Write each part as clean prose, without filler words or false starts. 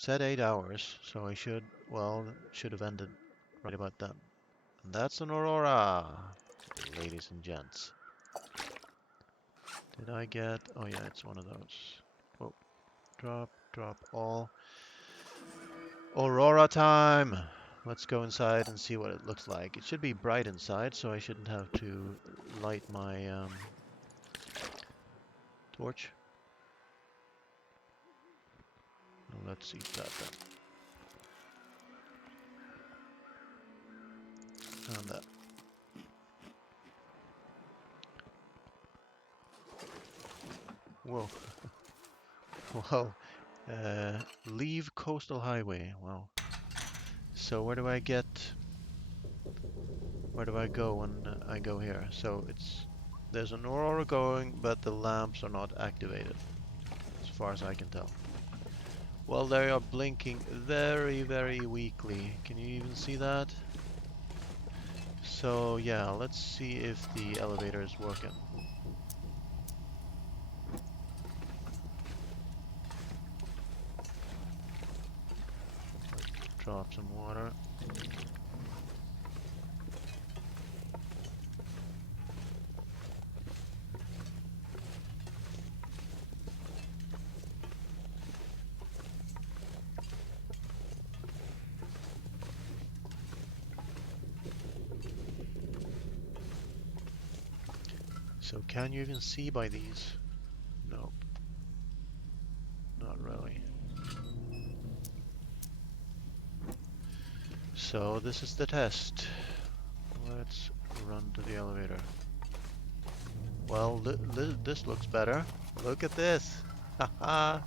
Said 8 hours, so I should, well, should have ended right about then. And that's an Aurora, ladies and gents. Did I get, oh yeah, it's one of those. Oh, drop all. Aurora time! Let's go inside and see what it looks like. It should be bright inside, so I shouldn't have to light my torch. Let's eat that then. And that. Whoa. Whoa. Leave coastal highway. Wow. So where do I go when I go here? So there's an aurora going, but the lamps are not activated, as far as I can tell. Well, they are blinking very, very weakly. Can you even see that? So yeah, let's see if the elevator is working. Drop some water. So can you even see by these? Nope, not really. So this is the test. Let's run to the elevator. Well, this looks better. Look at this. Haha.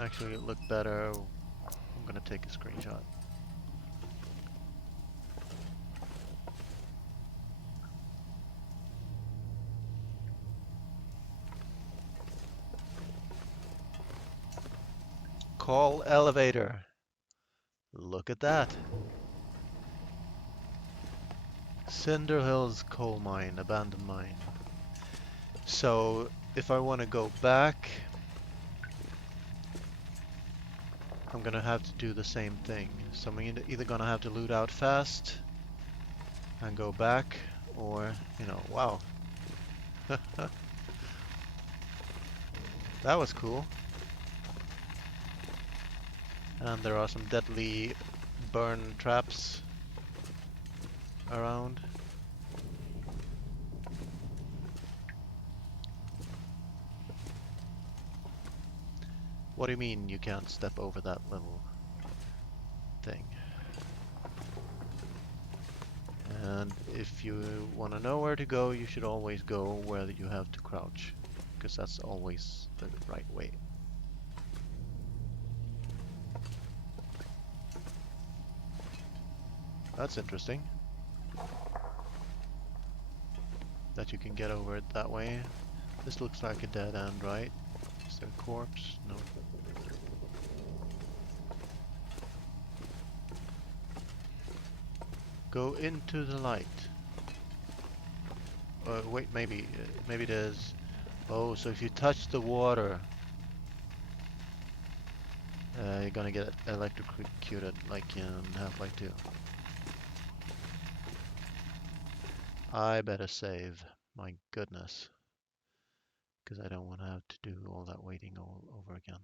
Actually, it looked better. I'm gonna take a screenshot. Call elevator. Look at that. Cinder Hills coal mine, abandoned mine. So if I want to go back, I'm gonna have to do the same thing. So I'm either gonna have to loot out fast and go back, or, wow. That was cool. And there are some deadly burn traps around. What do you mean you can't step over that little thing? And if you want to know where to go, you should always go where you have to crouch, because that's always the right way. That's interesting. That you can get over it that way. This looks like a dead end, right? Is there a corpse? No. Go into the light. Wait, maybe there's... Oh, so if you touch the water, you're gonna get electrocuted like in Half-Life 2. I better save. My goodness. Because I don't want to have to do all that waiting all over again.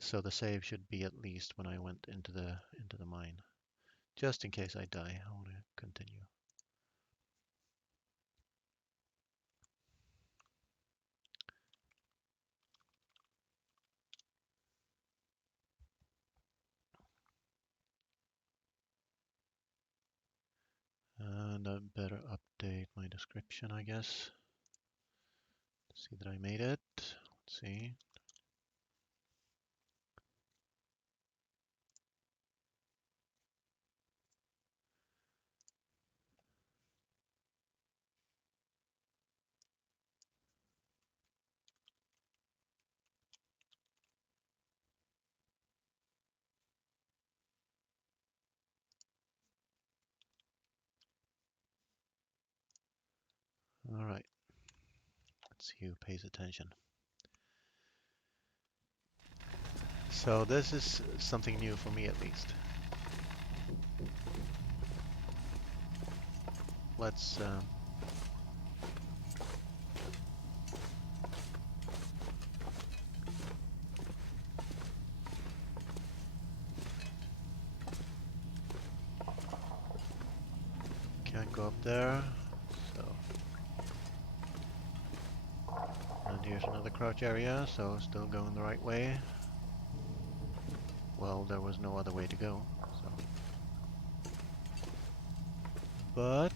So the save should be at least when I went into the mine. Just in case I die, I want to continue. And I better update my description, I guess. See that I made it. Let's see. All right. Let's see who pays attention. So this is something new for me at least. Let's can't go up there. So and here's another crouch area, so still going the right way. Well, there was no other way to go, so. But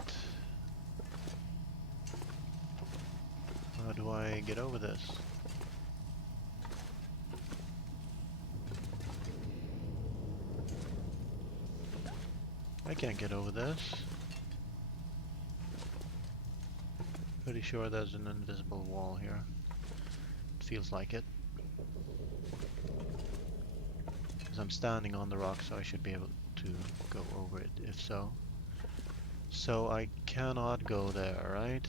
how do I get over this? I can't get over this. Pretty sure there's an invisible wall here. Feels like it. Because I'm standing on the rock, so I should be able to go over it, if so. So I cannot go there, right?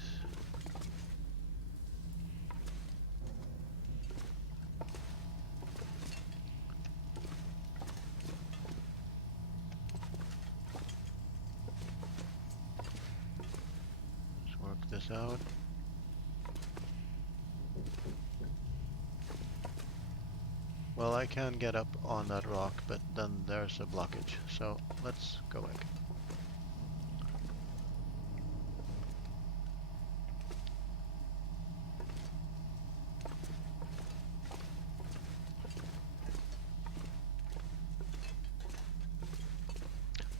Let's work this out. Well, I can get up on that rock, but then there's a blockage, so let's go back.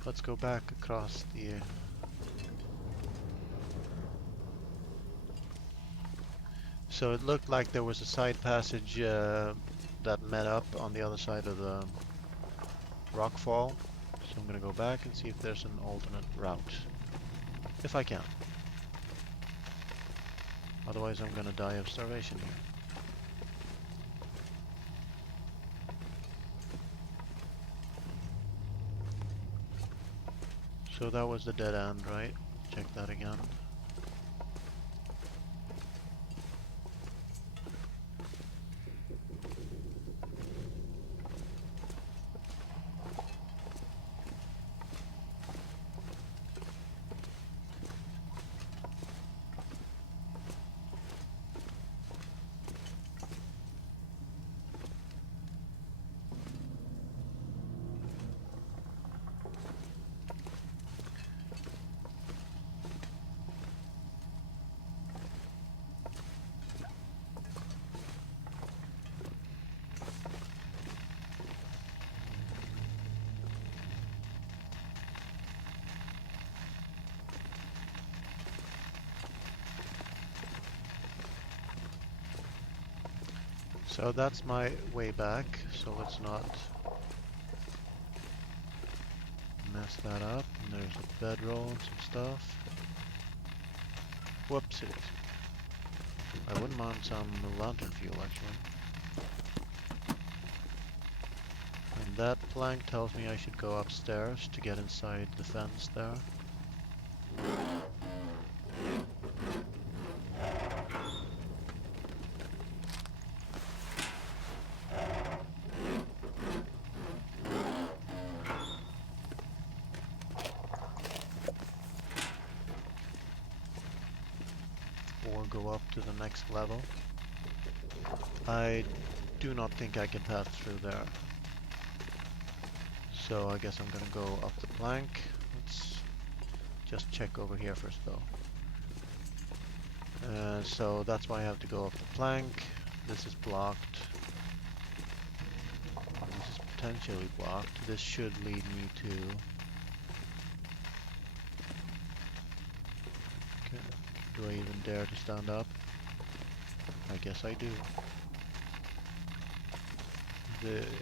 Let's go back across the... So it looked like there was a side passage that met up on the other side of the rockfall. So I'm gonna go back and see if there's an alternate route. If I can. Otherwise I'm gonna die of starvation here. So that was the dead end, right? Check that again. So that's my way back, so let's not mess that up. And there's a bedroll and some stuff. Whoopsie. I wouldn't mind some lantern fuel actually. And that plank tells me I should go upstairs to get inside the fence there. Or go up to the next level. I do not think I can pass through there. So I guess I'm gonna go up the plank. Let's just check over here first though. So that's why I have to go up the plank. This is blocked. This is potentially blocked. This should lead me to... Okay. Do I even dare to stand up? I guess I do.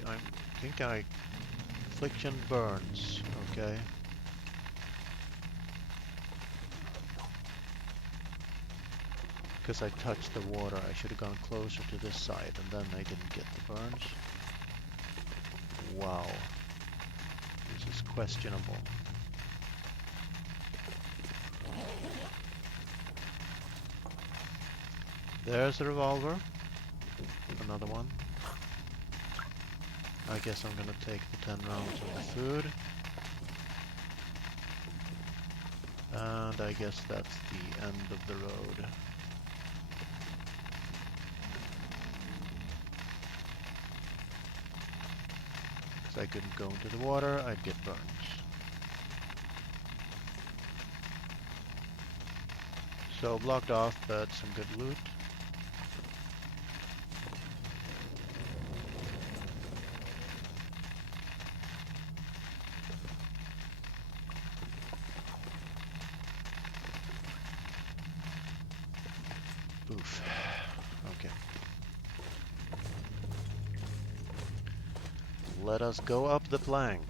I think affliction burns, okay. Because I touched the water, I should have gone closer to this side and then I didn't get the burns. Wow. This is questionable. There's a revolver. Another one. I guess I'm gonna take the 10 rounds of the food. And I guess that's the end of the road. Because I couldn't go into the water, I'd get burnt. So blocked off, but some good loot. Oof. Okay. Let us go up the plank.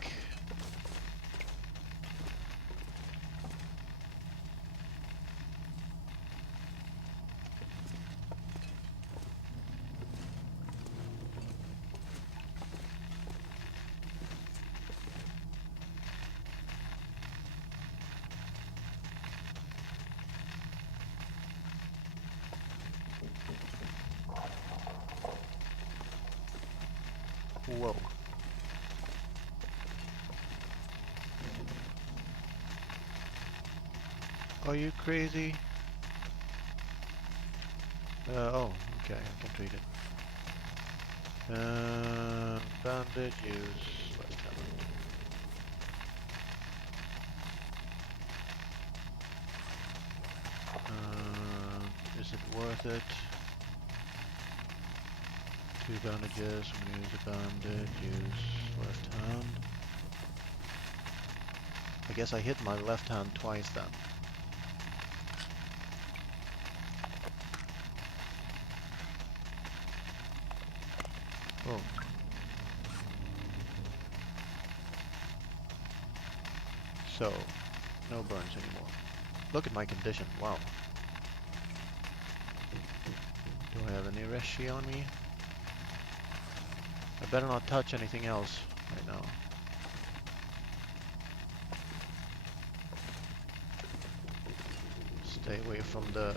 Whoa. Are you crazy? Oh, okay, I can treat it. Bandage, use left hand. Is it worth it? 2 bandages, I'm gonna use a bandage, use left hand. I guess I hit my left hand twice then. Oh. So, no burns anymore. Look at my condition, wow. Do I have any reshi on me? I better not touch anything else right now. Stay away from the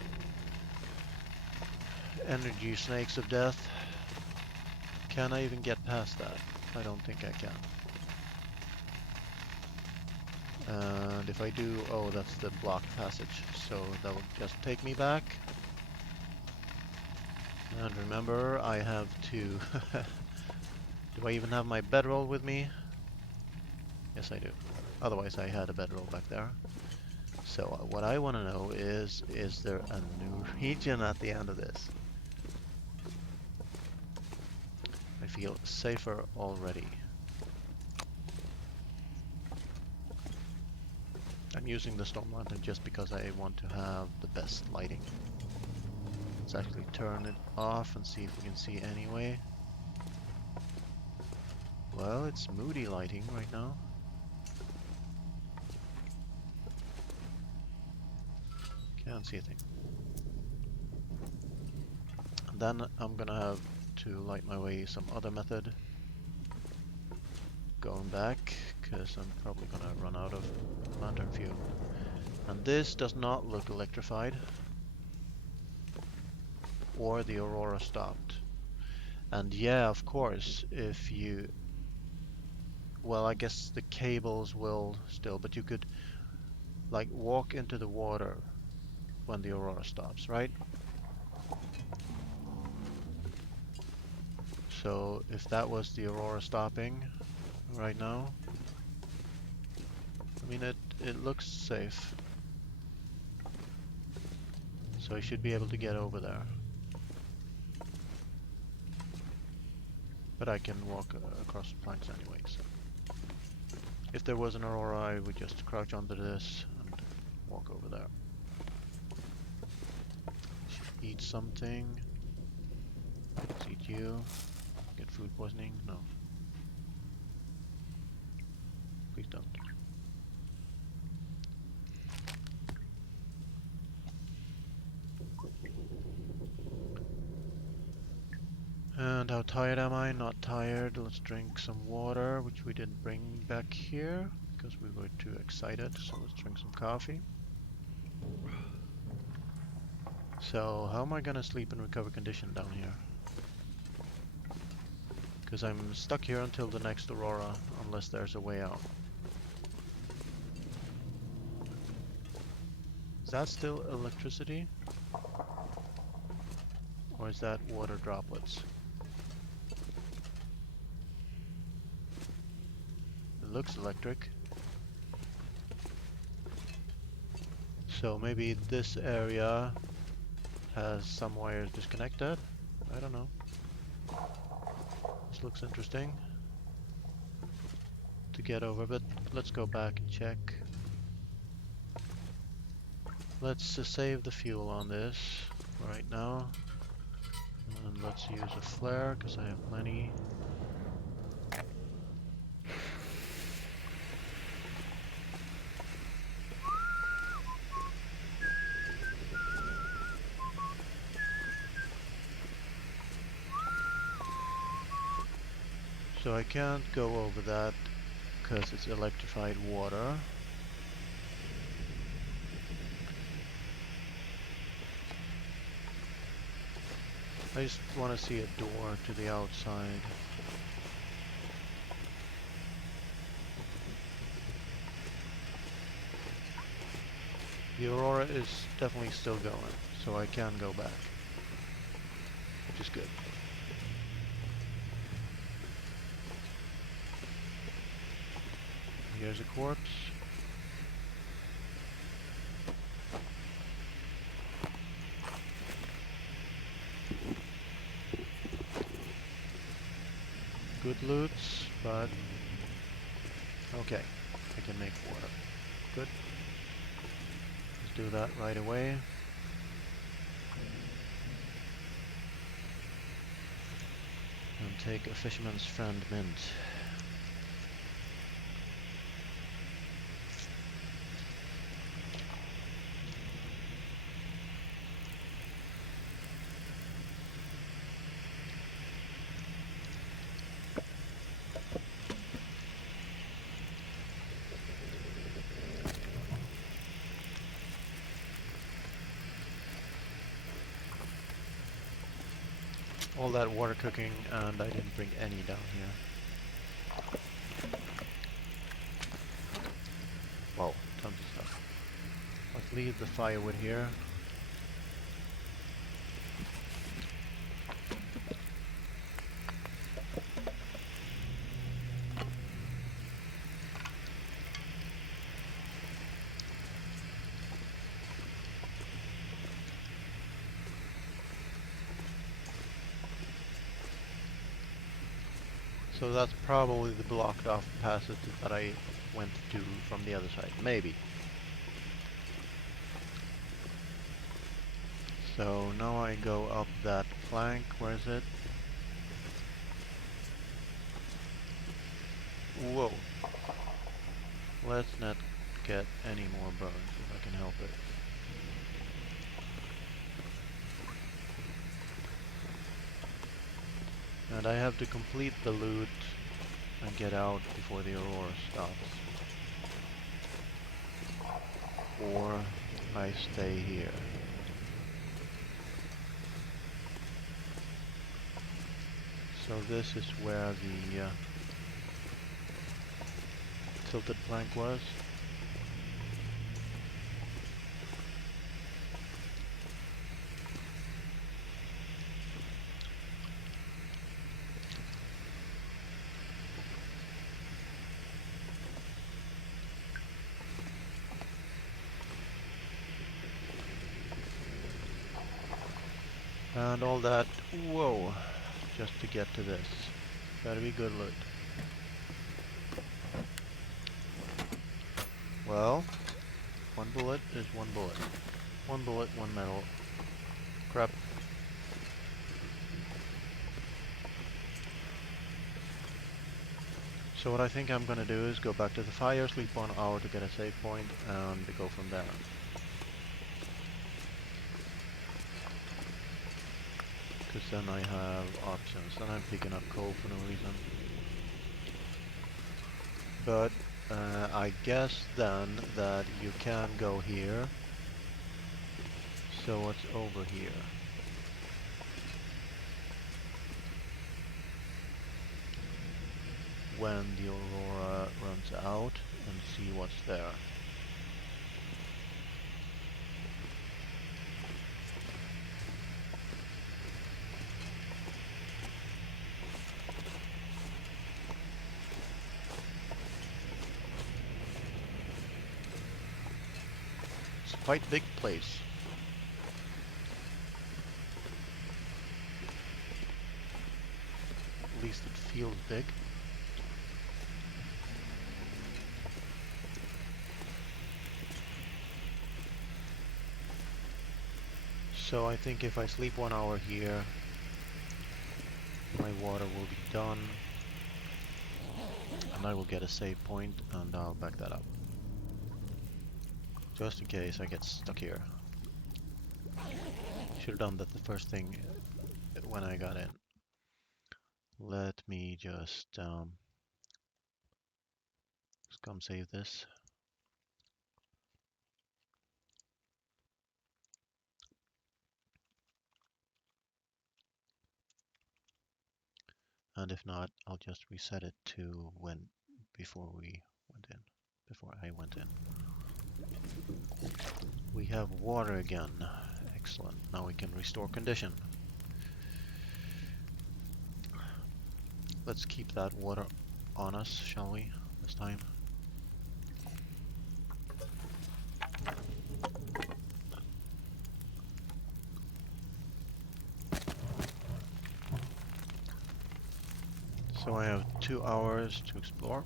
energy snakes of death. Can I even get past that? I don't think I can. And if I do, oh, that's the blocked passage. So that will just take me back. And remember, I have to... Do I even have my bedroll with me? Yes, I do. Otherwise, I had a bedroll back there. So what I want to know is there a new region at the end of this? I feel safer already. I'm using the storm lantern just because I want to have the best lighting. Let's actually turn it off and see if we can see anyway. Well, it's moody lighting right now. Can't see a thing. And then I'm gonna have to light my way some other method. Going back, because I'm probably gonna run out of lantern fuel. And this does not look electrified. Or the Aurora stopped. And yeah, of course, if you... Well, I guess the cables will still, but you could like walk into the water when the Aurora stops, right? So if that was the Aurora stopping right now, I mean it looks safe. So I should be able to get over there. But I can walk across the planks anyway, so. If there was an Aurora, I would just crouch under this and walk over there. Should eat something. Let's eat you. Get food poisoning? No. Please don't. And how tired am I? Not tired. Let's drink some water, which we didn't bring back here because we were too excited. So let's drink some coffee. So how am I gonna sleep in recover condition down here? Because I'm stuck here until the next Aurora, unless there's a way out. Is that still electricity? Or is that water droplets? It looks electric. So maybe this area has some wires disconnected? I don't know. This looks interesting to get over, but let's go back and check. Let's save the fuel on this right now. And let's use a flare, because I have plenty. So I can't go over that because it's electrified water. I just want to see a door to the outside. The Aurora is definitely still going, so I can go back, which is good. Here's a corpse. Good loots, but okay, I can make water. Good. Let's do that right away. And take a fisherman's friend mint. All that water cooking, and I didn't bring any down here. Whoa, tons of stuff. Let's leave the firewood here. So that's probably the blocked off passage that I went to from the other side. Maybe. So now I go up that plank. Where is it? Whoa. Let's not get any more burns if I can help it. And I have to complete the loot and get out before the Aurora stops. Or I stay here. So this is where the tilted plank was. And all that, whoa, just to get to this. Gotta be good loot. Well, one bullet is one bullet. One bullet, one metal. Crap. So what I think I'm gonna do is go back to the fire, sleep 1 hour to get a save point, and go from there. Because then I have options. Then I'm picking up coal for no reason. But I guess then that you can go here. So what's over here? when the Aurora runs out and see what's there. It's a quite big place. At least it feels big. So I think if I sleep 1 hour here, my water will be done, and I will get a save point, and I'll back that up. Just in case I get stuck here. Should have done that the first thing when I got in. Let me just come save this. And if not, I'll just reset it to before I went in. We have water again. Excellent. Now we can restore condition. Let's keep that water on us, shall we, this time? So I have 2 hours to explore.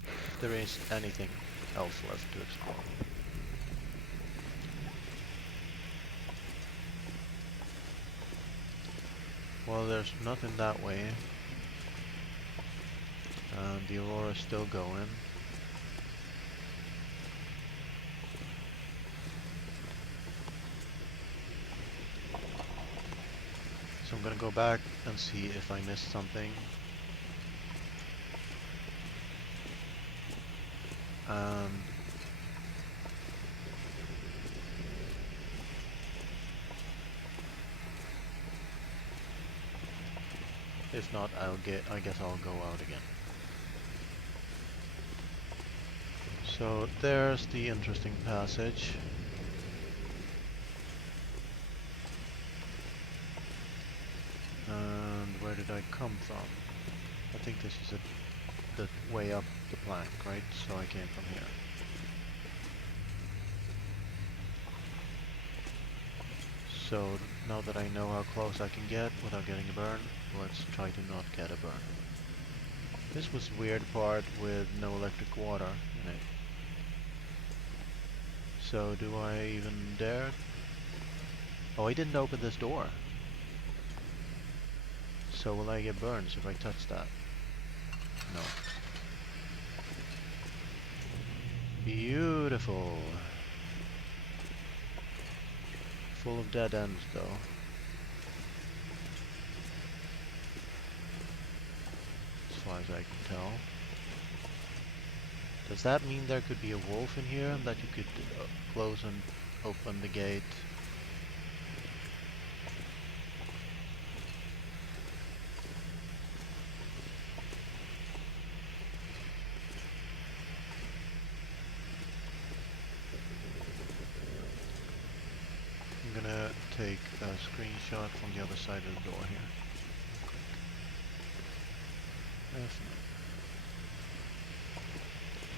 If there is anything else left to explore. Well, there's nothing that way. And the Aurora's still going. So I'm gonna go back and see if I missed something. And if not, I guess I'll go out again. So there's the interesting passage. And where did I come from? I think this is the way up the plank, right? So I came from here. So now that I know how close I can get without getting a burn, let's try to not get a burn. This was the weird part with no electric water in it. So do I even dare? Oh, I didn't open this door. So will I get burns if I touch that? No. Beautiful. Full of dead ends though. As far as I can tell. Does that mean there could be a wolf in here and that you could close and open the gate? I'm gonna take a screenshot from the other side of the door here. Definitely.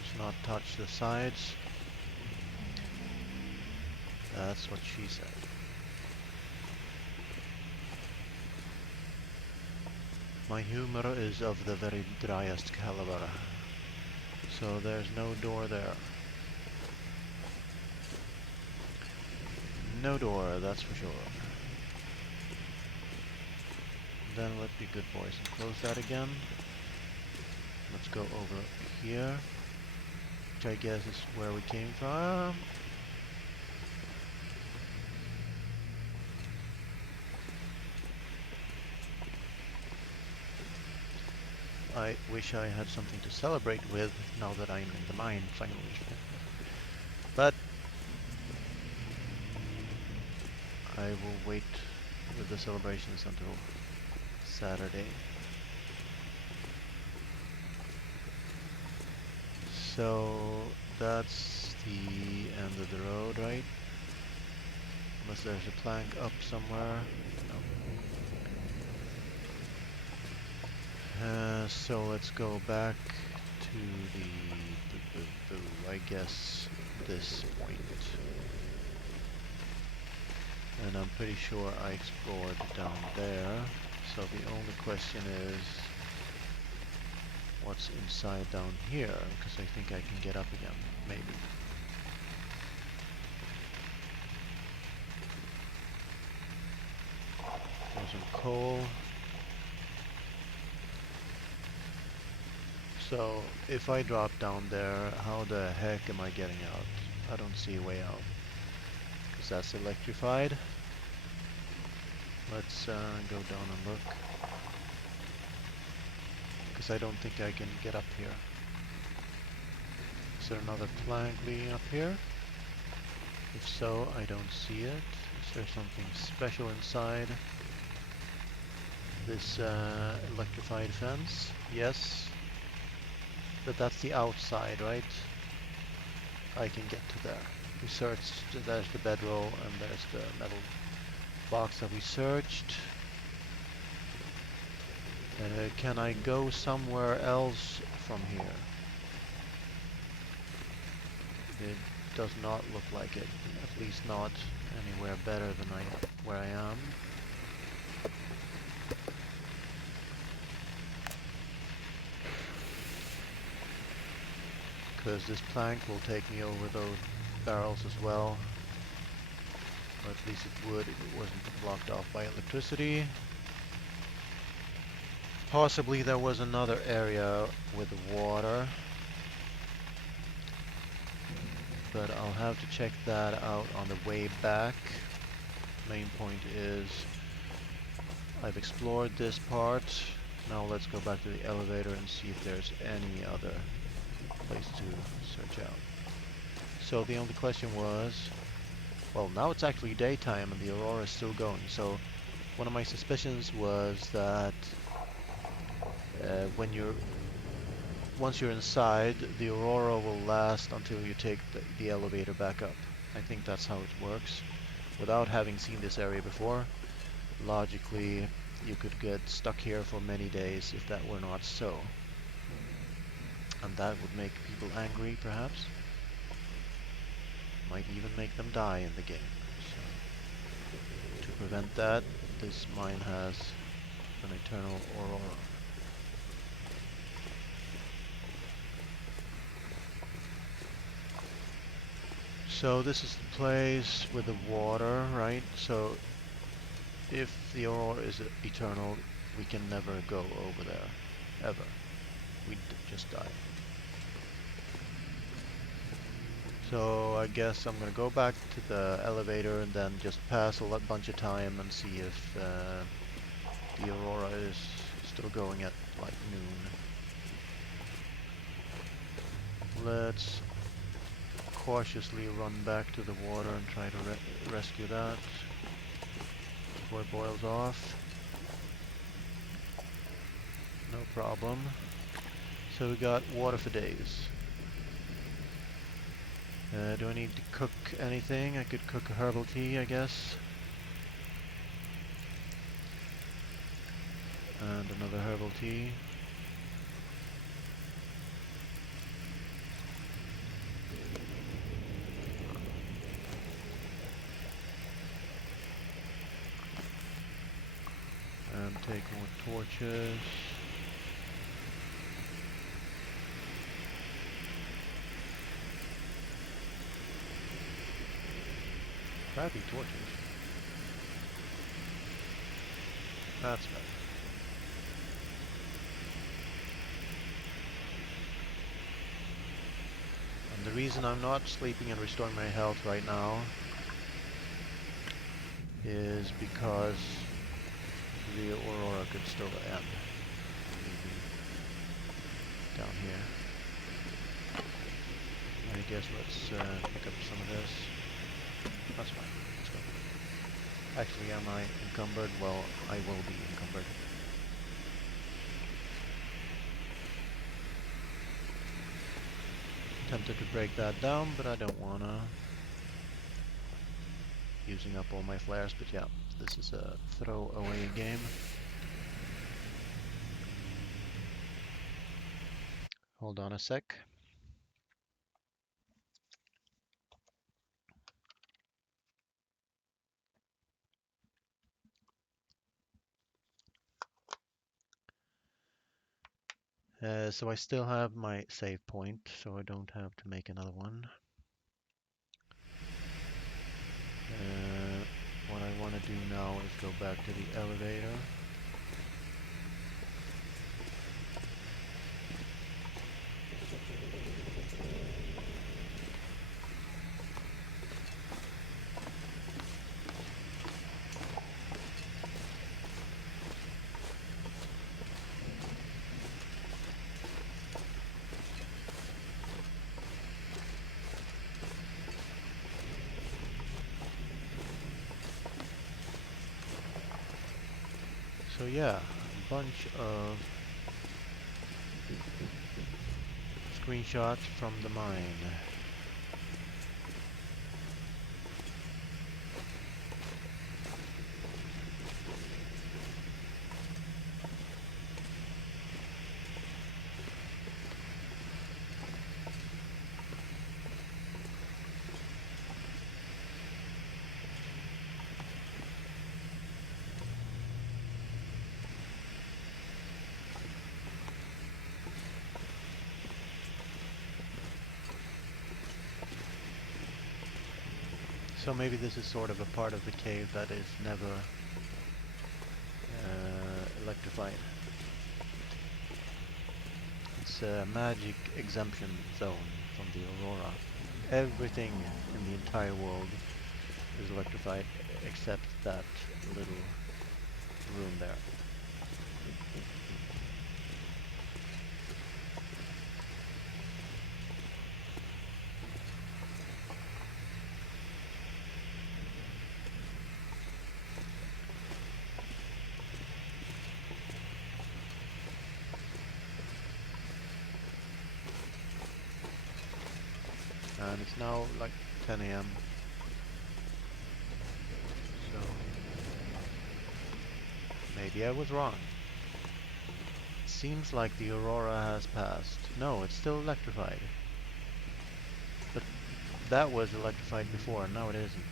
Just not touch the sides. That's what she said. My humor is of the very driest caliber. So there's no door there. No door, that's for sure. Then let's be good boys and close that again. Let's go over here, which I guess is where we came from. I wish I had something to celebrate with now that I'm in the mine finally. But I will wait with the celebrations until Saturday. So that's the end of the road, right? Unless there's a plank up somewhere. No. So let's go back to I guess, this point. And I'm pretty sure I explored down there. So the only question is, what's inside down here? Because I think I can get up again, maybe. There's some coal. So if I drop down there, how the heck am I getting out? I don't see a way out. Because that's electrified. Let's go down and look. Because I don't think I can get up here. Is there another plank leading up here? If so, I don't see it. Is there something special inside this electrified fence? Yes. But that's the outside, right? I can get to there. We searched, there's the bedroll and there's the metal box that we searched. Can I go somewhere else from here? It does not look like it. At least not anywhere better than where I am. Because this plank will take me over those barrels as well. Or at least it would if it wasn't blocked off by electricity. Possibly there was another area with water. But I'll have to check that out on the way back. Main point is I've explored this part. Now let's go back to the elevator and see if there's any other place to search out. So the only question was, well, now it's actually daytime and the Aurora is still going. So one of my suspicions was that once you're inside, the Aurora will last until you take the elevator back up. I think that's how it works. Without having seen this area before, logically, you could get stuck here for many days if that were not so. And that would make people angry, perhaps. Might even make them die in the game. So, to prevent that, this mine has an eternal Aurora. So this is the place with the water, right? So if the Aurora is eternal, we can never go over there, ever. We'd just die. So I guess I'm gonna go back to the elevator and then just pass a bunch of time and see if the Aurora is still going at like noon. Let's cautiously run back to the water and try to rescue that before it boils off. No problem. So we got water for days. Do I need to cook anything? I could cook a herbal tea, I guess. And another herbal tea. And take more torches. Crappy torches. That's better. And the reason I'm not sleeping and restoring my health right now is because the Aurora could still end. Maybe down here. I guess let's pick up some of this. That's fine. Let's go. Actually, am I encumbered? Well, I will be encumbered. Tempted to break that down, but I don't wanna. Using up all my flares, but yeah, this is a throwaway game. Hold on a sec. So I still have my save point, so I don't have to make another one. What I want to do now is go back to the elevator. So yeah, a bunch of screenshots from the mine. So maybe this is sort of a part of the cave that is never electrified. It's a magic exemption zone from the Aurora. Everything in the entire world is electrified except that little room there. And it's now like 10 a.m. So maybe I was wrong. It seems like the Aurora has passed. No, it's still electrified. But that was electrified before, and now it isn't.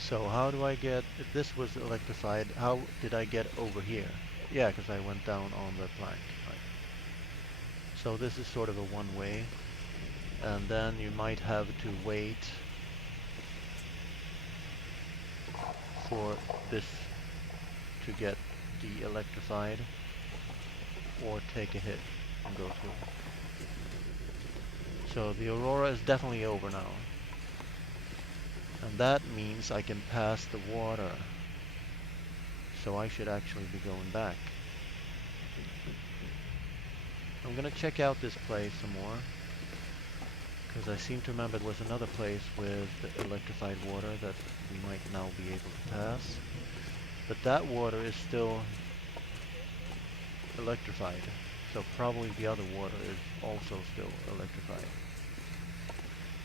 So how do I get, if this was electrified, how did I get over here? Yeah, because I went down on the plank. Right. So this is sort of a one-way, and then you might have to wait for this to get de-electrified, or take a hit and go through. So the Aurora is definitely over now. And that means I can pass the water. So I should actually be going back. I'm gonna check out this place some more, because I seem to remember there was another place with the electrified water that we might now be able to pass. But that water is still electrified. So probably the other water is also still electrified.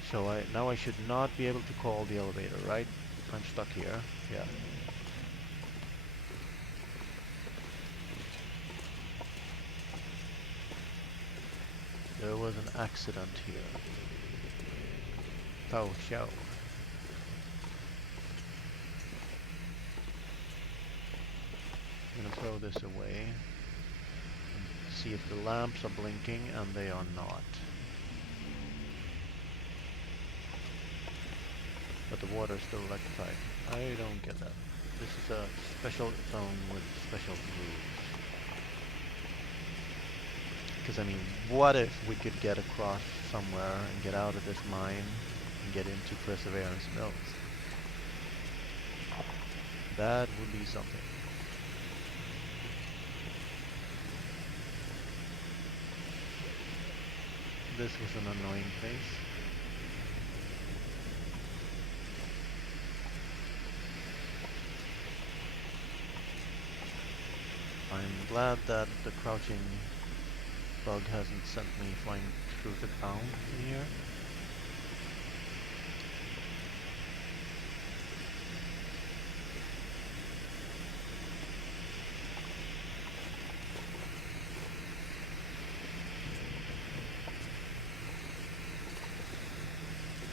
So now I should not be able to call the elevator, right? I'm stuck here. Yeah. There was an accident here. Oh, show. I'm gonna throw this away and see if the lamps are blinking, and they are not. But the water is still electrified. I don't get that. This is a special zone with special rules. Because I mean, what if we could get across somewhere and get out of this mine and get into Perseverance Mills? That would be something. This was an annoying place. I'm glad that the crouching bug hasn't sent me flying through the ground in here.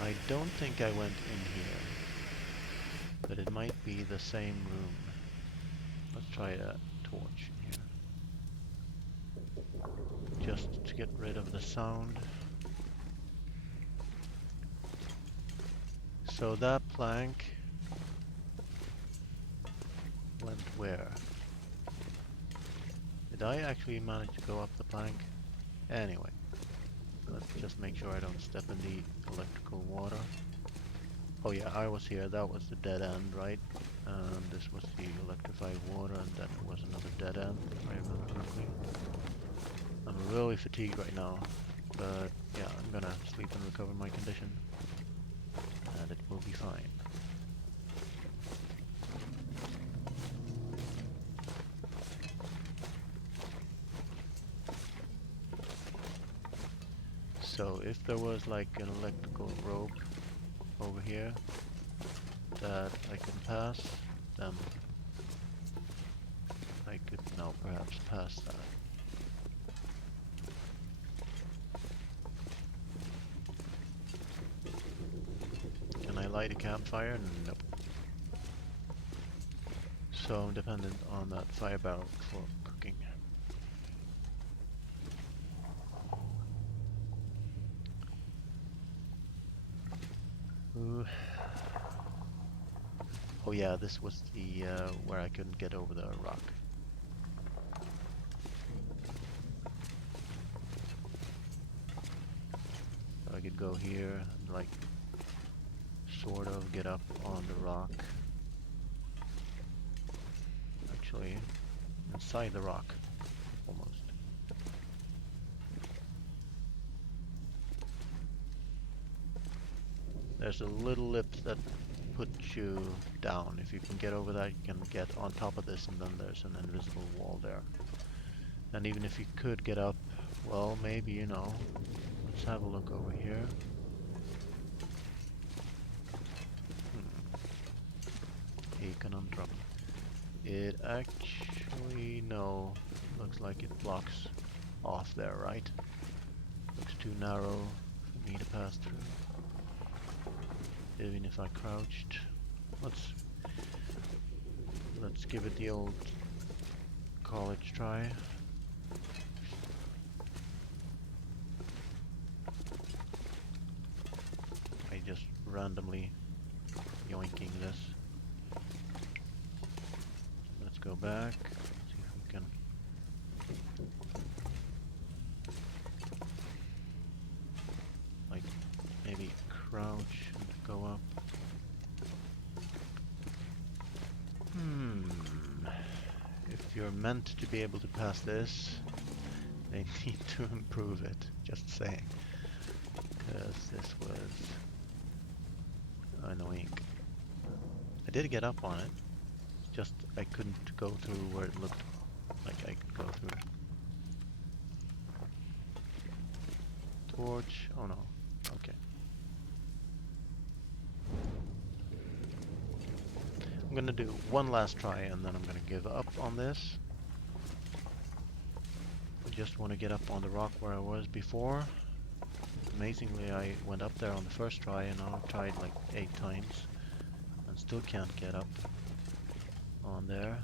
I don't think I went in here, but it might be the same room. Let's try a torch here, just to get rid of the sound. So that plank went where? Did I actually manage to go up the plank? Anyway, let's just make sure I don't step in the electrical water. Oh yeah, I was here. That was the dead end, right? And this was the electrified water, and then it was another dead end, if I remember correctly. I'm really fatigued right now, but yeah, I'm gonna sleep and recover my condition, and it will be fine. So if there was like an electrical rope over here that I can pass, then I could now perhaps pass that. Can I light a campfire? Nope. So I'm dependent on that fire barrel for cooking. Ooh. Oh yeah, this was the where I couldn't get over the rock. So I could go here and like sort of get up on the rock. Actually, inside the rock, almost. There's a little lip that puts you down. If you can get over that, you can get on top of this, and then there's an invisible wall there. And even if you could get up, well, maybe, you know, let's have a look over here. A conundrum. It actually, no, looks like it blocks off there, right? Looks too narrow for me to pass through. Even if I crouched. Let's give it the old college try. I just randomly yoinking this. Let's go back, see if we can. Like, maybe crouch and go up. If you're meant to be able to pass this, they need to improve it, just saying. Because this was annoying. I did get up on it, just I couldn't go through where it looked like I could go through. Torch, oh no, okay. I'm gonna do one last try and then I'm gonna give up on this. I just want to get up on the rock where I was before. Amazingly, I went up there on the first try and now I've tried like 8 times and still can't get up on there.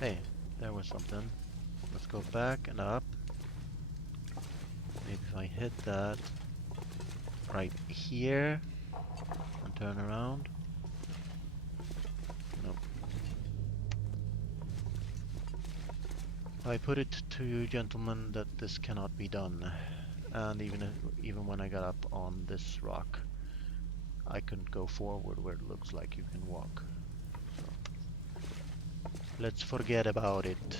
Hey, there was something. Let's go back and up. Maybe if I hit that right here and turn around. Nope. I put it to you, gentlemen, that this cannot be done. And even when I got up on this rock, I couldn't go forward where it looks like you can walk. So, let's forget about it.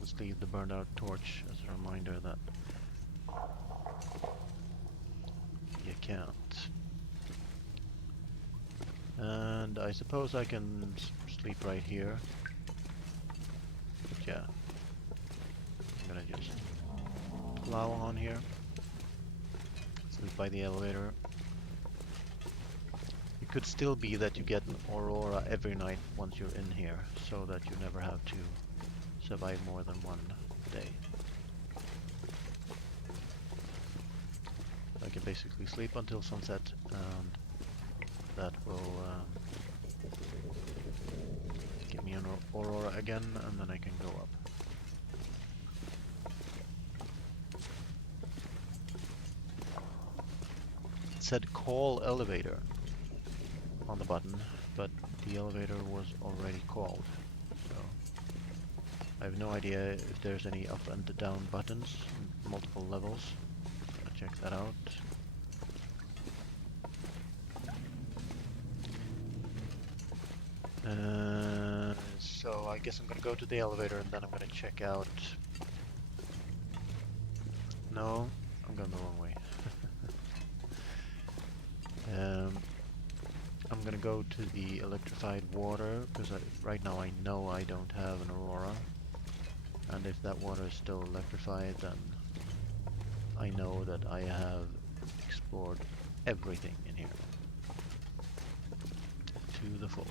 Let's leave the burned out torch as a reminder that you can't. And I suppose I can sleep right here. But yeah, I'm gonna just plow on here. Sleep by the elevator. It could still be that you get an Aurora every night once you're in here, so that you never have to survive more than one day. I can basically sleep until sunset, and that will give me an Aurora again, and then I can go up. It said call elevator on the button, but the elevator was already called, so I have no idea if there's any up and down buttons in multiple levels. I'll check that out. So I guess I'm gonna go to the elevator and then I'm gonna check out. No, I'm going the wrong way. I'm gonna go to the electrified water because right now I know I don't have an Aurora, and if that water is still electrified, then I know that I have explored everything in here to the full.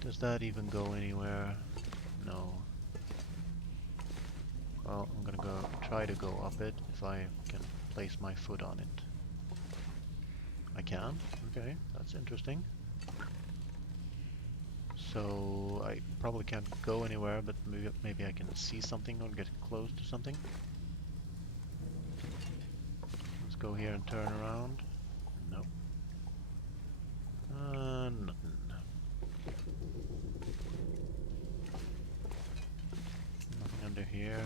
Does that even go anywhere? No. Well, I'm gonna go try to go up it if I can place my foot on it. I can? Okay, that's interesting. So I probably can't go anywhere, but maybe I can see something or get close to something. Let's go here and turn around. Nope. Nothing. Nothing under here.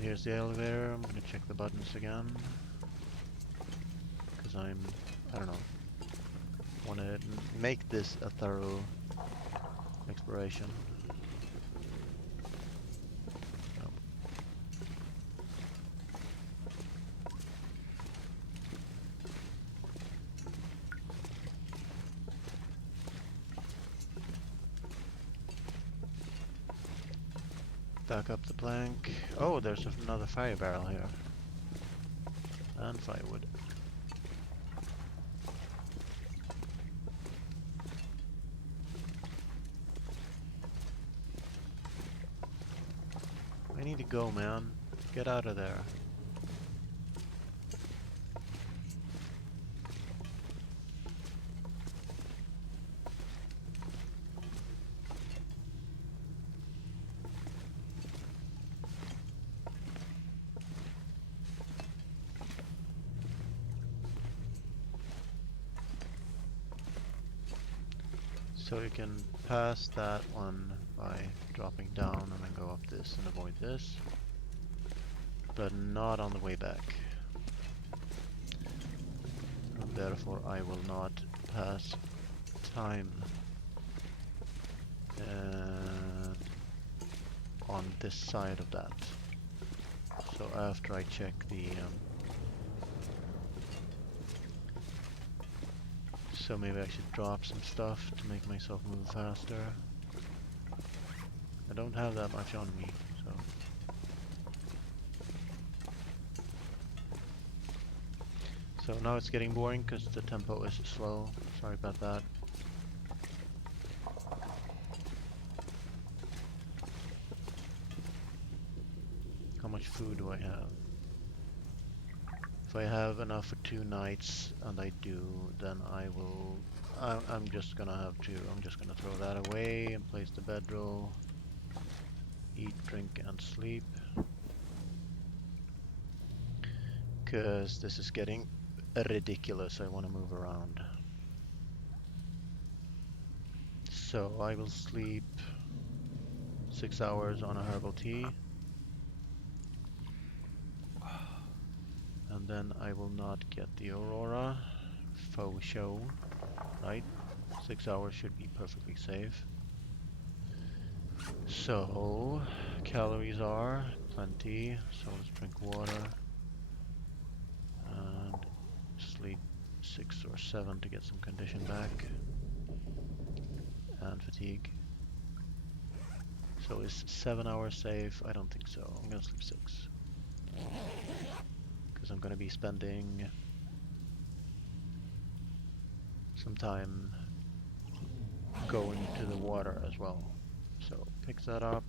Here's the elevator. I'm gonna check the buttons again because I don't know, want to make this a thorough exploration. Nope. Back up the plank. Oh, there's another fire barrel here. And firewood. I need to go, man. Get out of there. So you can pass that one by dropping down and then go up this and avoid this, but not on the way back. And therefore I will not pass time on this side of that. So after I check the so maybe I should drop some stuff to make myself move faster. I don't have that much on me, so. So now it's getting boring because the tempo is slow. Sorry about that. much food do I have? If I have enough for 2 nights, and I do, then I will... I'm just gonna have to... I'm just gonna throw that away and place the bedroll. Eat, drink, and sleep. Because this is getting ridiculous. I want to move around. So I will sleep 6 hours on a herbal tea. And then I will not get the Aurora. Faux show. Right? 6 hours should be perfectly safe. So, calories are plenty. So let's drink water. And sleep 6 or 7 to get some condition back. And fatigue. So is 7 hours safe? I don't think so. I'm gonna sleep 6. Because I'm gonna be spending some time going to the water as well. So pick that up.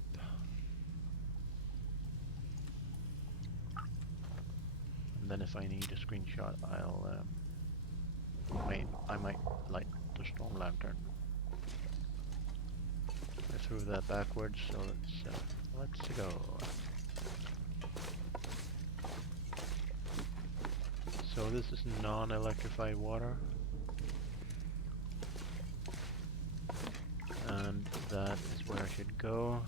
And then if I need a screenshot, I might light the storm lantern. I threw that backwards, so let's go. So this is non-electrified water. And that is where I should go.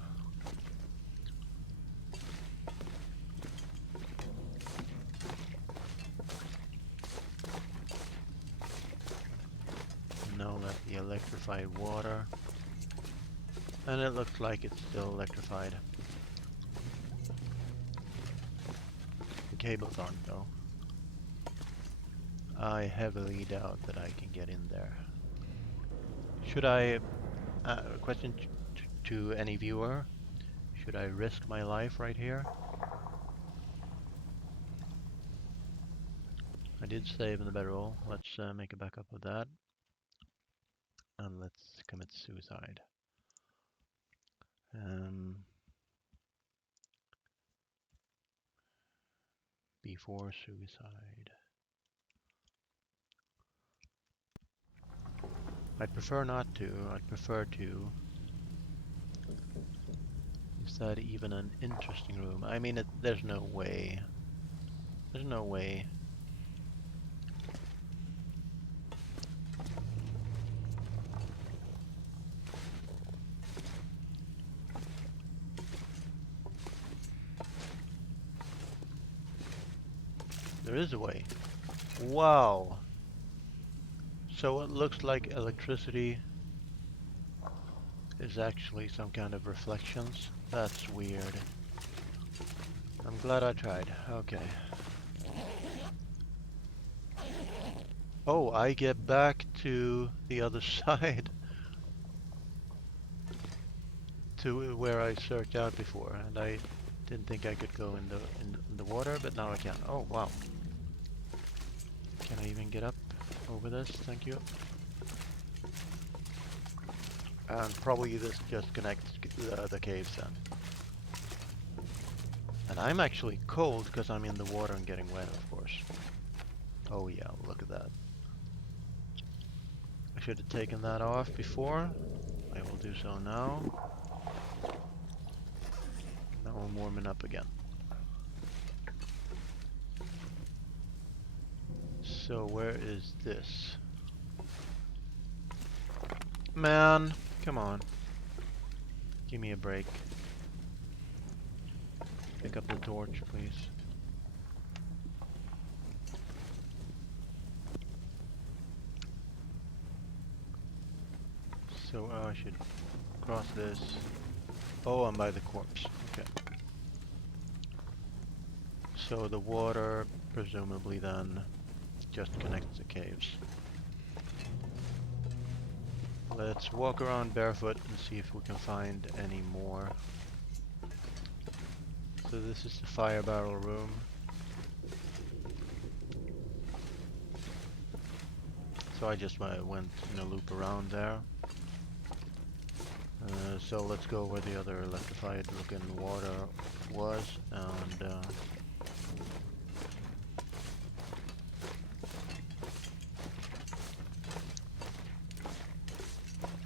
Now let the electrified water. And it looks like it's still electrified. The cables aren't though. I heavily doubt that I can get in there. Should I, question to any viewer, should I risk my life right here? I did save in the bedroll. Let's make a backup of that. And let's commit suicide. Before suicide. I'd prefer not to. I'd prefer to. Is that even an interesting room? I mean, there's no way. There's no way. There is a way. Wow. So it looks like electricity is actually some kind of reflections. That's weird. I'm glad I tried. Okay. Oh, I get back to the other side. To where I searched out before, and I didn't think I could go in the water, but now I can. Oh, wow. Can I even get up over this? Thank you. And probably this just connects the caves then. And I'm actually cold because I'm in the water and getting wet, of course. Oh yeah, look at that. I should have taken that off before. I will do so now. Now I'm warming up again. So where is this? Man, come on. Give me a break. Pick up the torch, please. So I should cross this. Oh, I'm by the corpse. Okay. So the water, presumably then, just connects the caves. Let's walk around barefoot and see if we can find any more. So this is the fire barrel room. So I just went in a loop around there. So let's go where the other electrified looking water was, and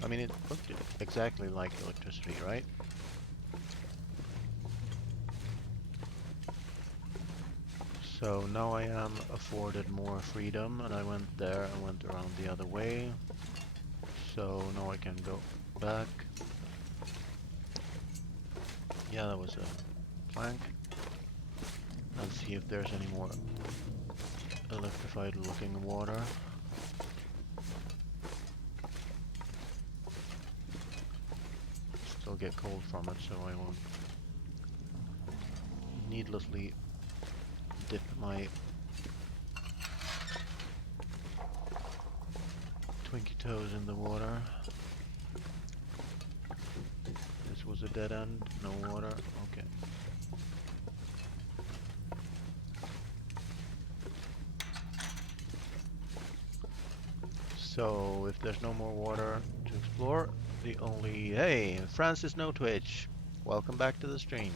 I mean, it looked exactly like electricity, right? So now I am afforded more freedom, and I went there and went around the other way. So now I can go back. Yeah, that was a plank. And see if there's any more electrified looking water. Still get cold from it, so I won't needlessly dip my twinky toes in the water. This was a dead end, no water, okay. So, if there's no more water to explore, the only... Hey, Francis No Twitch! Welcome back to the stream.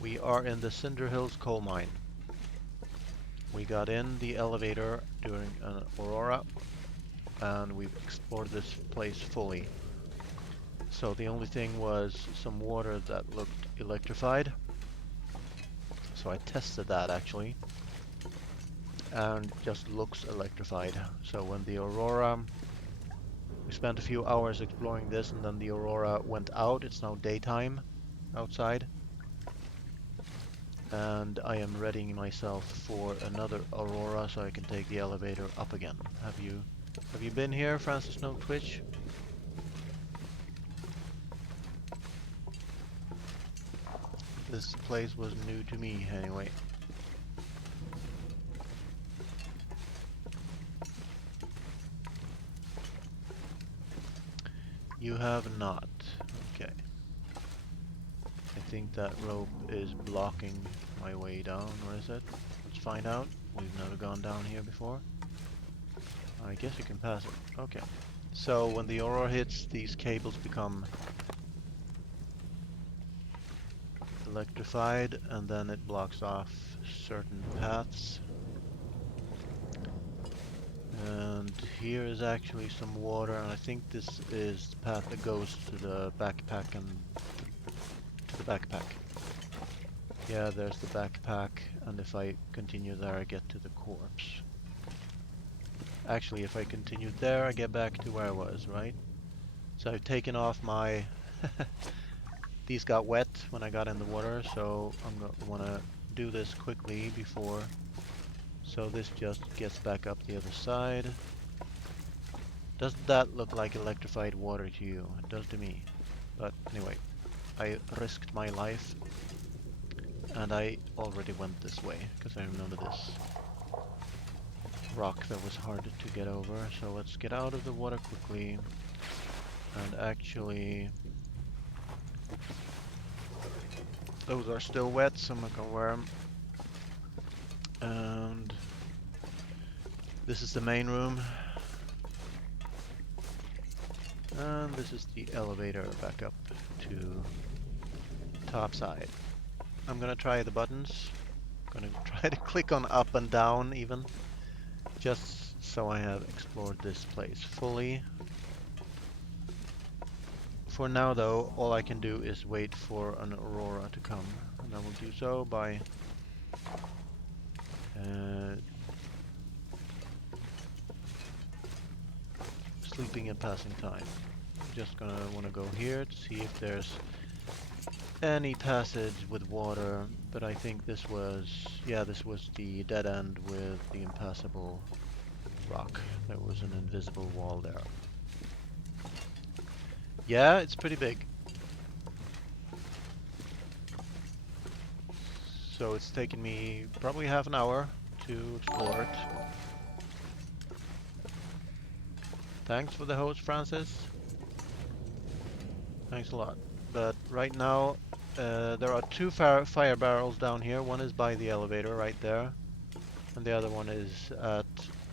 We are in the Cinder Hills coal mine. We got in the elevator during an Aurora, and we've explored this place fully. So the only thing was some water that looked electrified. So I tested that actually, and just looks electrified. So when the Aurora, we spent a few hours exploring this, and then the Aurora went out. It's now daytime outside, and I am readying myself for another Aurora so I can take the elevator up again. Have you been here, Francis No Twitch? This place was new to me anyway. You have not. Okay. I think that rope is blocking my way down, or is it? Let's find out. We've never gone down here before. I guess you can pass it. Okay. So when the Aurora hits, these cables become electrified, and then it blocks off certain paths. And here is actually some water, and I think this is the path that goes to the backpack and to the backpack. Yeah, there's the backpack, and if I continue there, I get to the corpse. Actually, if I continue there, I get back to where I was, right? So I've taken off my... These got wet when I got in the water, so I'm gonna wanna do this quickly before... So this just gets back up the other side. Doesn't that look like electrified water to you? It does to me. But anyway, I risked my life, and I already went this way, because I remember this rock that was hard to get over. So let's get out of the water quickly, and actually... Those are still wet, so I'm not gonna wear them. And this is the main room. And this is the elevator back up to top side. I'm gonna try the buttons. I'm gonna try to click on up and down even, just so I have explored this place fully. For now though, all I can do is wait for an Aurora to come, and I will do so by sleeping and passing time. I'm just gonna want to go here to see if there's any passage with water, but I think this was, yeah, this was the dead end with the impassable rock. There was an invisible wall there. Yeah, it's pretty big. So it's taken me probably half an hour to explore it. Thanks for the host, Francis. Thanks a lot. But right now, there are two fire barrels down here. One is by the elevator right there, and the other one is at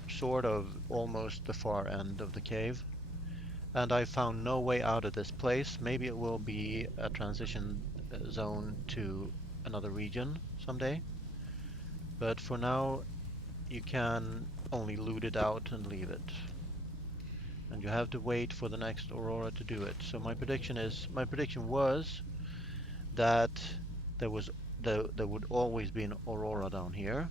sort of almost the far end of the cave. and I found no way out of this place. Maybe it will be a transition zone to another region someday, but for now you can only loot it out and leave it. And you have to wait for the next Aurora to do it. So my prediction was that there was there would always be an Aurora down here,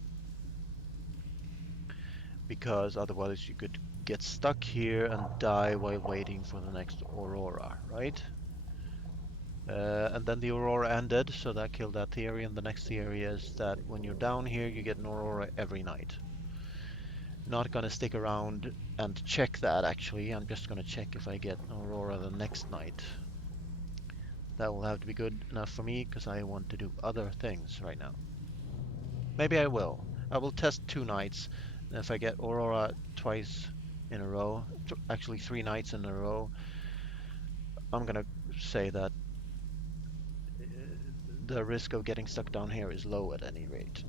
because otherwise you could get stuck here and die while waiting for the next Aurora, right? And then the Aurora ended, so that killed that theory. And the next theory is that when you're down here, you get an Aurora every night. Not gonna stick around and check that actually. I'm just gonna check if I get an Aurora the next night. That will have to be good enough for me because I want to do other things right now. Maybe I will. I will test 2 nights. And if I get Aurora twice in a row, actually 3 nights in a row, I'm gonna say that the risk of getting stuck down here is low at any rate.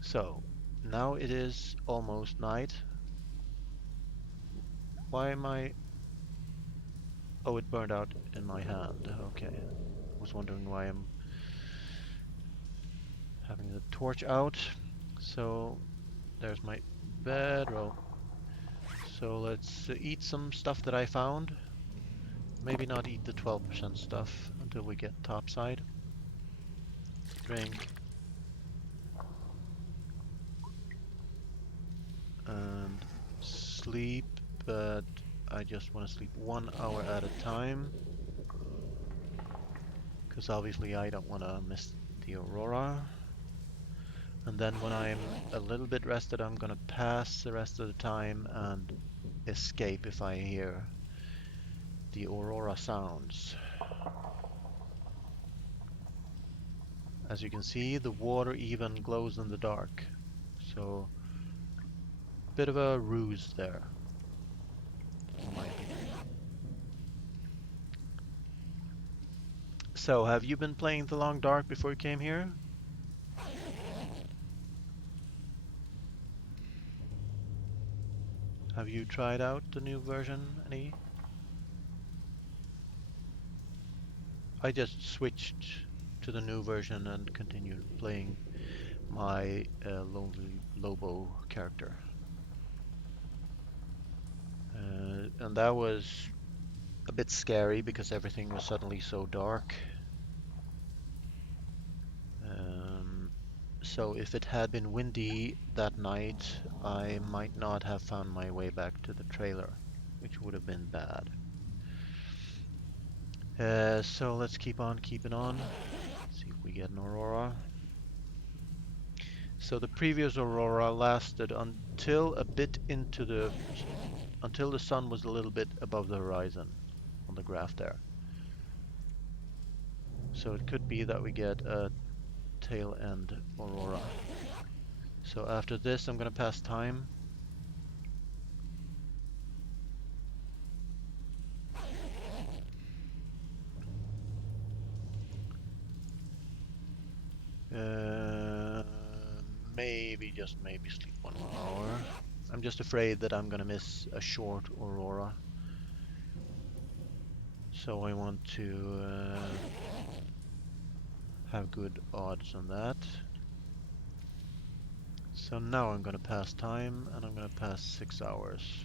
So, now it is almost night. Why am I... Oh, it burned out in my hand. Okay. I was wondering why I'm having the torch out. So, there's my bedroll. So let's eat some stuff that I found. Maybe not eat the 12% stuff until we get topside. Drink. And sleep, but I just want to sleep 1 hour at a time. Because obviously I don't want to miss the Aurora. And then when I'm a little bit rested, I'm going to pass the rest of the time and escape if I hear the Aurora sounds. As you can see, the water even glows in the dark. So, bit of a ruse there, in my opinion. So, have you been playing The Long Dark before you came here? Have you tried out the new version any? I just switched to the new version and continued playing my Lonely Lobo character. And that was a bit scary because everything was suddenly so dark. Um, so if it had been windy that night, I might not have found my way back to the trailer, which would have been bad. So let's keep on keeping on. See if we get an Aurora. So the previous Aurora lasted until a bit into until the sun was a little bit above the horizon on the graph there. So it could be that we get a tail end Aurora. So after this, I'm gonna pass time. Uh, Maybe, just maybe sleep 1 more hour. I'm just afraid that I'm gonna miss a short Aurora. So I want to have good odds on that. So now I'm gonna pass time, and I'm gonna pass 6 hours.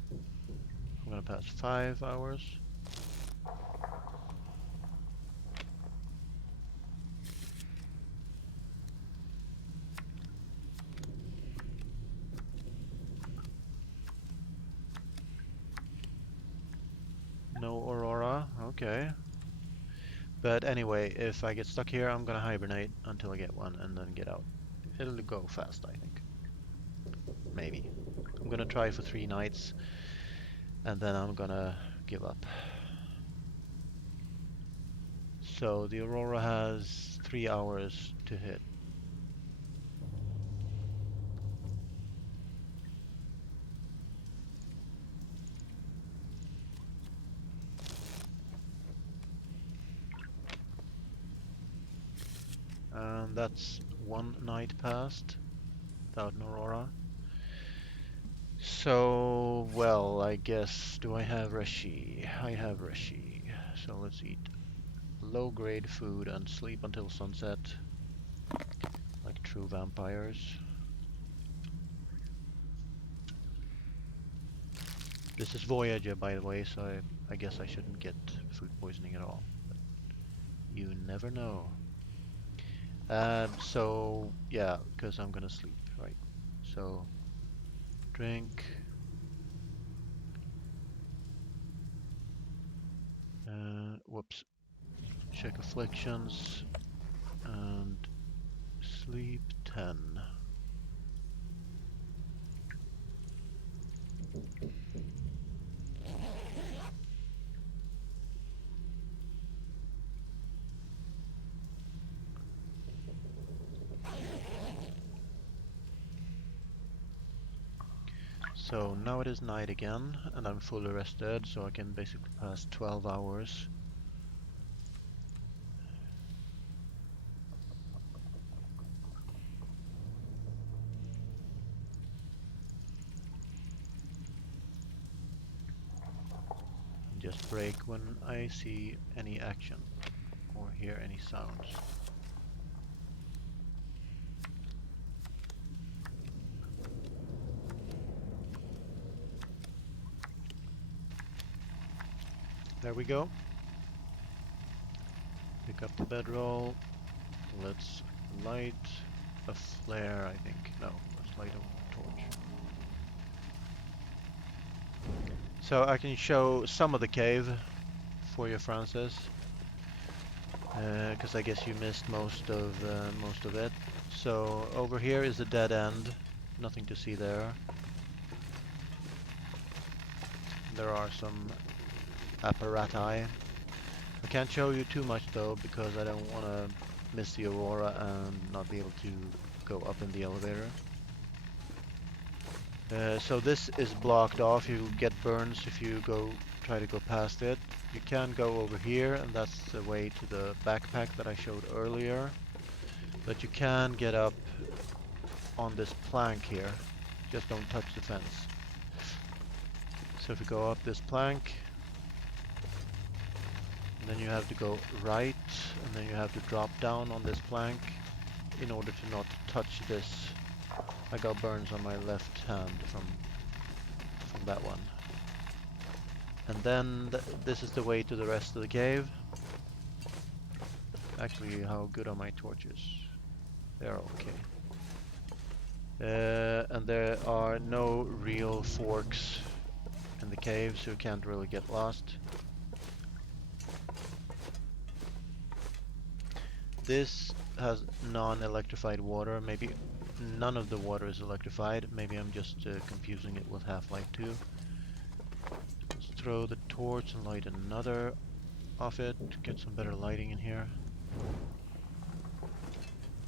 I'm gonna pass 5 hours. No Aurora, okay. But anyway, if I get stuck here, I'm gonna hibernate until I get one and then get out. It'll go fast, I think. Maybe. I'm gonna try for 3 nights and then I'm gonna give up. So the Aurora has 3 hours to hit. And that's 1 night past without an Aurora. So, well, I guess, do I have Reshi? I have Reshi. So let's eat low-grade food and sleep until sunset, like true vampires. This is Voyager, by the way, so I guess I shouldn't get food poisoning at all. But you never know. So, yeah, because I'm gonna sleep, right? So, drink. Whoops. Check afflictions. And sleep 10. So now it is night again, and I'm fully rested, so I can basically pass 12 hours. And just break when I see any action or hear any sounds. There we go. Pick up the bedroll. Let's light a flare, I think. No, let's light a torch. So I can show some of the cave for you, Francis, because I guess you missed most of it. So over here is a dead end. Nothing to see there. There are some apparati. I can't show you too much though, because I don't want to miss the Aurora and not be able to go up in the elevator. So this is blocked off. You get burns if you try to go past it. You can go over here, and that's the way to the backpack that I showed earlier. But you can get up on this plank here. Just don't touch the fence. So if you go up this plank, and then you have to go right, and then you have to drop down on this plank in order to not touch this. I got burns on my left hand from that one. And then this is the way to the rest of the cave. Actually, how good are my torches? They're okay. And there are no real forks in the cave, so you can't really get lost. This has non-electrified water. Maybe none of the water is electrified. Maybe I'm just confusing it with Half-Life 2. Let's throw the torch and light another off it to get some better lighting in here.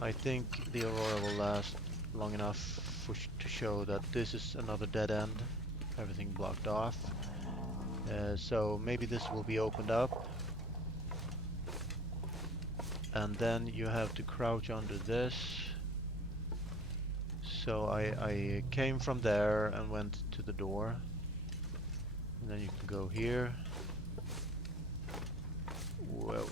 I think the Aurora will last long enough to show that this is another dead end. Everything blocked off. So maybe this will be opened up. And then you have to crouch under this. So I came from there and went to the door. And then you can go here. Whoa.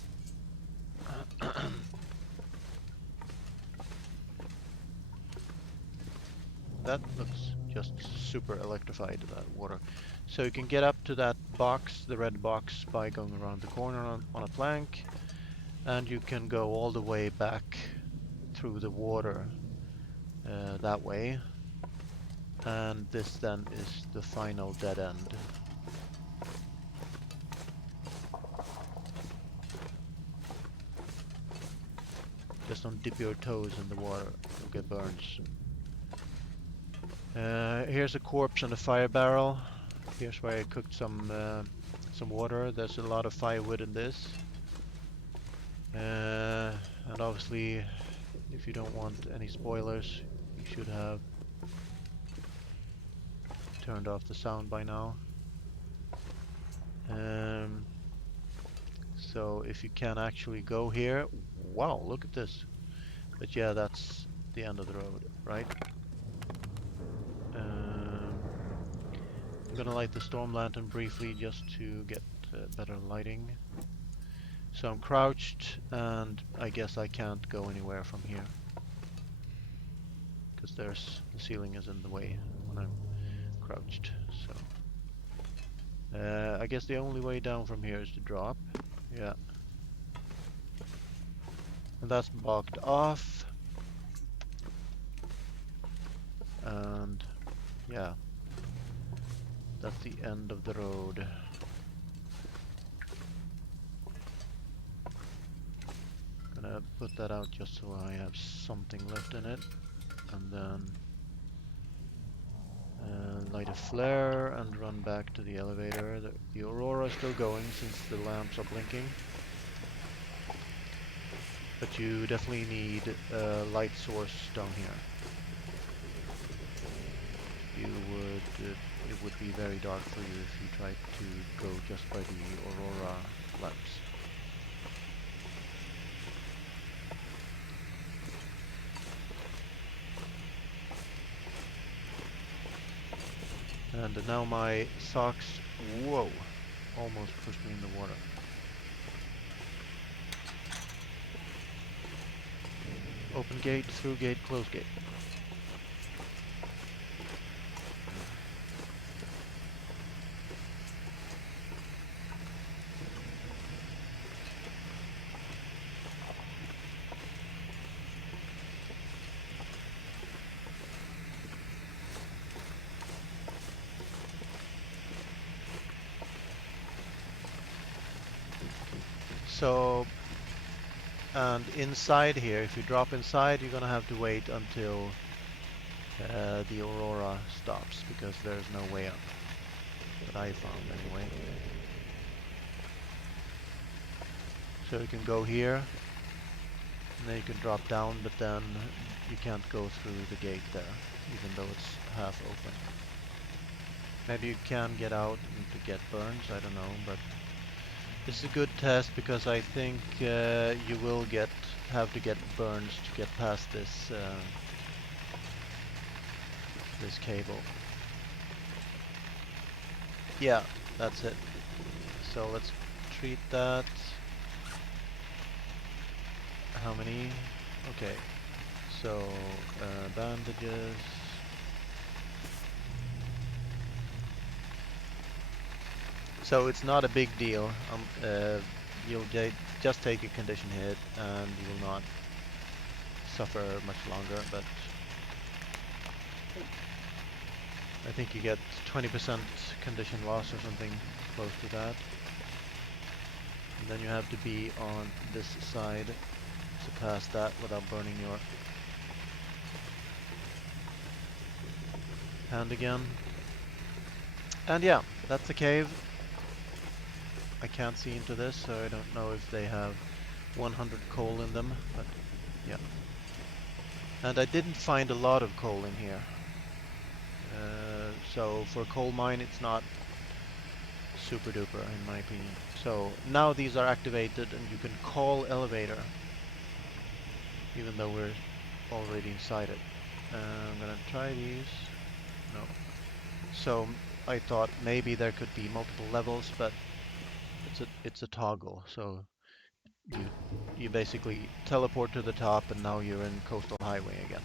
That looks just super electrified, that water. So you can get up to that box, the red box, by going around the corner on a plank. And you can go all the way back through the water that way. And this then is the final dead end. Just don't dip your toes in the water, you'll get burns. Here's a corpse and a fire barrel. Here's where I cooked some water. There's a lot of firewood in this. And obviously, if you don't want any spoilers, you should have turned off the sound by now. So if you can actually go here, wow, look at this. But yeah, that's the end of the road, right? I'm gonna light the storm lantern briefly just to get better lighting. So I'm crouched, and I guess I can't go anywhere from here because the ceiling is in the way when I'm crouched. So I guess the only way down from here is to drop. Yeah, and that's blocked off. And yeah, that's the end of the road. Gonna put that out just so I have something left in it, and then light a flare and run back to the elevator. The Aurora is still going since the lamps are blinking, but you definitely need a light source down here. You would it would be very dark for you if you tried to go just by the Aurora lamps. And now my socks, whoa, almost pushed me in the water. Open gate, through gate, close gate. So, and inside here, if you drop inside, you're gonna have to wait until the Aurora stops, because there's no way up that I found anyway. So you can go here, and then you can drop down, but then you can't go through the gate there, even though it's half open. Maybe you can get out and to get burns, I don't know, but this is a good test because I think you will have to get burns to get past this this cable. Yeah, that's it. So let's treat that. How many? Okay. So bandages. So it's not a big deal. You'll just take a condition hit and you will not suffer much longer, but I think you get 20% condition loss or something close to that. And then you have to be on this side to pass that without burning your hand again. And yeah, that's the cave. I can't see into this, so I don't know if they have 100 coal in them, but yeah. And I didn't find a lot of coal in here. So for a coal mine, it's not super duper in my opinion. So now these are activated and you can call elevator, even though we're already inside it. I'm gonna try these. No. So I thought maybe there could be multiple levels, but it's a toggle. So you basically teleport to the top and now you're in coastal highway again.